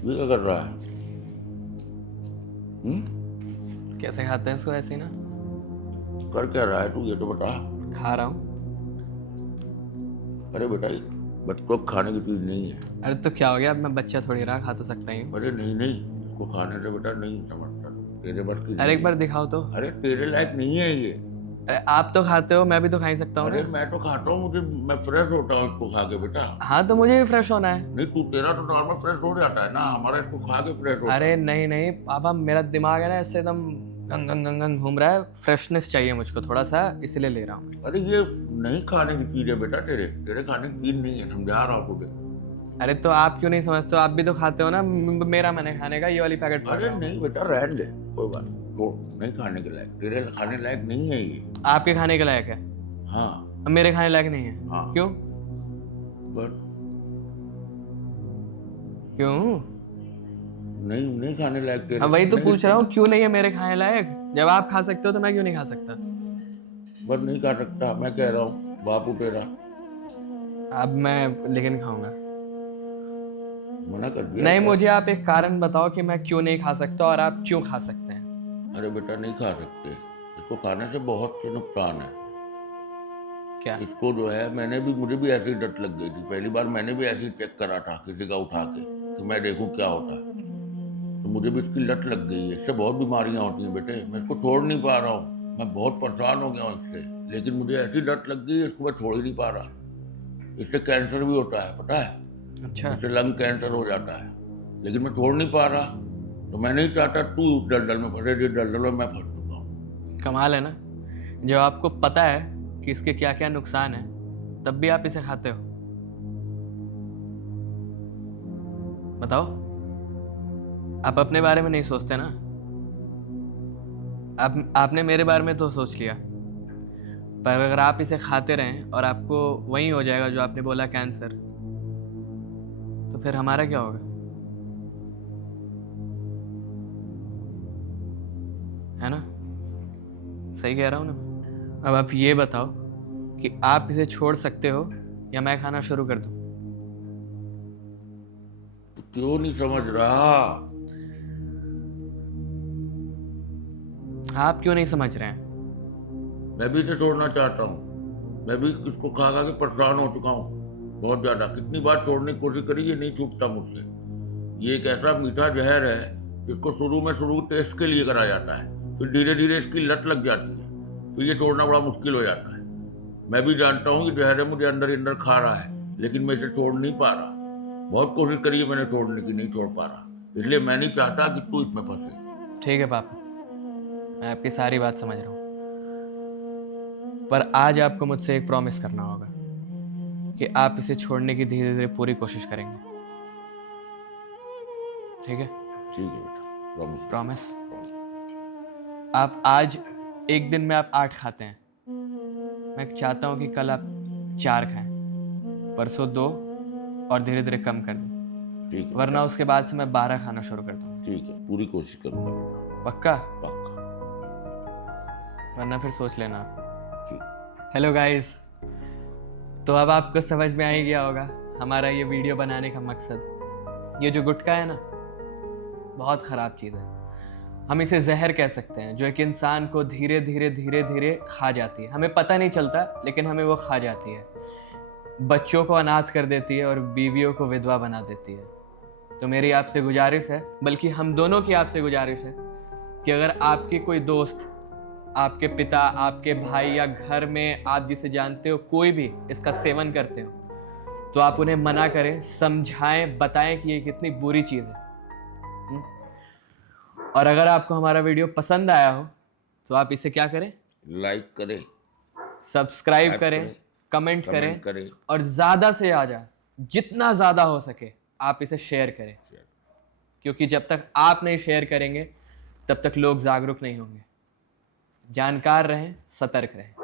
ये क्या कर रहा है? कैसे खाते हैं इसको ऐसे ही ना? कर क्या रहा है तू, ये तो बता। खा रहा हूँ। अरे बेटा, ये बच्चों को खाने की चीज नहीं है। अरे तो क्या हो गया, अब मैं बच्चा थोड़ी रहा, खा तो सकता ही हूँ। अरे नहीं नहीं, इसको खाने से बेटा नहीं समझता तू, तेरे बस की अरे नहीं एक बार है। दिखाओ तो। अरे तेरे लायक नहीं है ये। अरे आप तो खाते हो, मैं भी तो खा ही सकता हूँ अरे ना। मैं तो खाता हूँ, मुझे मैं फ्रेश होता हूँ इसको खा के बेटा। हाँ तो मुझे भी फ्रेश होना है। नहीं, तू तेरा तो नॉर्मल फ्रेश हो जाता है ना, हमारा इसको खा के फ्रेश होता अरे है। नहीं नहीं पापा, मेरा दिमाग है ना ऐसे एकदम गंग गंग गंग गंग घूम रहा है। फ्रेशनेस चाहिए मुझको थोड़ा सा, इसलिए ले रहा हूँ। अरे ये नहीं खाने की चीज है बेटा, तेरे तेरे खाने की चीज नहीं है, समझा रहा हूँ तुझे। अरे तो आप क्यों नहीं समझते हो? आप भी तो खाते हो ना। मेरा मन है खाने का, ये वाली पैकेट फाड़ अरे रहा हूँ मैं। नहीं बेटा, रहने दे, कोई बात नहीं, छोड़। नहीं खाने के लायक, तेरे खाने लायक नहीं है ये। आपके खाने के लायक है, हाँ। अब मेरे खाने लायक नहीं है। हाँ। क्यों? बस। क्यों? नहीं नहीं खाने लायक तेरे, हाँ वही तो नहीं पूछ इसको। रहा हूँ, क्यों नहीं है मेरे खाने लायक? जब आप खा सकते हो तो मैं क्यों नहीं खा सकता? बस नहीं खा सकता, मैं कह रहा हूँ बापू तेरा। अब मैं लेकिन खाऊंगा। मना कर दिया नहीं, क्या? मुझे आप एक कारण बताओ कि मैं क्यों नहीं खा सकता और आप क्यों खा सकते हैं। अरे बेटा नहीं खा सकते, इसको खाने से बहुत से नुकसान है। क्या? इसको जो है, मुझे भी ऐसी डट लग गई थी, पहली बार मैंने भी ऐसे ही चेक करा था किसी का उठा के कि मैं देखूं क्या होता है। तो मुझे भी इसकी लत लग गई है, इससे बहुत बीमारियां होती हैं बेटे, मैं इसको छोड़ नहीं पा रहा हूँ, मैं बहुत परेशान हो गया हूँ इससे। लेकिन मुझे ऐसी लत लग गई है, इसको मैं छोड़ ही नहीं पा रहा। इससे कैंसर भी होता है, पता है? अच्छा। इससे लंग कैंसर हो जाता है, लेकिन मैं छोड़ नहीं पा रहा। तो मैं नहीं चाहता तू उस दलदल में फंसे जिस दलदल में मैं फंस चुका हूँ। कमाल है ना, जब आपको पता है कि इसके क्या क्या नुकसान है तब भी आप इसे खाते हो। बताओ, आप अपने बारे में नहीं सोचते ना। आपने मेरे बारे में तो सोच लिया, पर अगर आप इसे खाते रहें और आपको वही हो जाएगा जो आपने बोला, कैंसर, तो फिर हमारा क्या होगा? है ना? सही कह रहा हूँ ना? अब आप ये बताओ कि आप इसे छोड़ सकते हो या मैं खाना शुरू कर दूं? तो क्यों नहीं समझ रहा? आप क्यों नहीं समझ रहे हैं? मैं भी इसे छोड़ना चाहता हूँ, मैं भी इसको खा खा के परेशान हो चुका हूँ बहुत ज्यादा। कितनी बार छोड़ने की कोशिश करी, ये नहीं छूटता मुझसे। ये एक ऐसा मीठा जहर है जिसको शुरू टेस्ट के लिए करा जाता है, फिर धीरे धीरे इसकी लत लग जाती है, फिर ये छोड़ना बड़ा मुश्किल हो जाता है। मैं भी जानता हूँ कि जहर है, मुझे अंदर ही अंदर खा रहा है, लेकिन मैं इसे छोड़ नहीं पा रहा। बहुत कोशिश करी है मैंने छोड़ने की, नहीं छोड़ पा रहा। इसलिए मैं नहीं चाहता कि तू इसमें फंसे। ठीक है पापा, मैं आपकी सारी बात समझ रहा हूँ, पर आज आपको मुझसे एक प्रॉमिस करना होगा कि आप इसे छोड़ने की धीरे धीरे पूरी कोशिश करेंगे। ठीक है? ठीक है बेटा, प्रॉमिस। प्रॉमिस। आप आज एक दिन में आप 8 खाते हैं, मैं चाहता हूँ कि कल आप 4 खाएं, परसों 2, और धीरे धीरे कम कर दें, ठीक है वरना बेटा, उसके बाद से मैं 12 खाना शुरू कर दूँगा। ठीक है, पूरी कोशिश करूंगा बेटा। पक्का? पक्का। वरना फिर सोच लेना आप। ठीक। हेलो गाइस, तो अब आपको समझ में आ ही गया होगा हमारा ये वीडियो बनाने का मकसद। ये जो गुटखा है ना, बहुत ख़राब चीज़ है। हम इसे जहर कह सकते हैं, जो एक इंसान को धीरे धीरे धीरे धीरे खा जाती है। हमें पता नहीं चलता, लेकिन हमें वो खा जाती है। बच्चों को अनाथ कर देती है और बीवियों को विधवा बना देती है। तो मेरी आपसे गुजारिश है, बल्कि हम दोनों की आपसे गुजारिश है, कि अगर आपकी कोई दोस्त, आपके पिता, आपके भाई, या घर में आप जिसे जानते हो कोई भी इसका सेवन करते हो, तो आप उन्हें मना करें, समझाएं, बताएं कि ये कितनी बुरी चीज़ है। और अगर आपको हमारा वीडियो पसंद आया हो तो आप इसे क्या करें? लाइक करें, सब्सक्राइब टाइप करें, करें, कमेंट कमेंट करें, करें। और ज़्यादा से ज़्यादा, जितना ज़्यादा हो सके आप इसे शेयर करें। क्योंकि जब तक आप नहीं शेयर करेंगे तब तक लोग जागरूक नहीं होंगे। जानकार रहें, सतर्क रहें।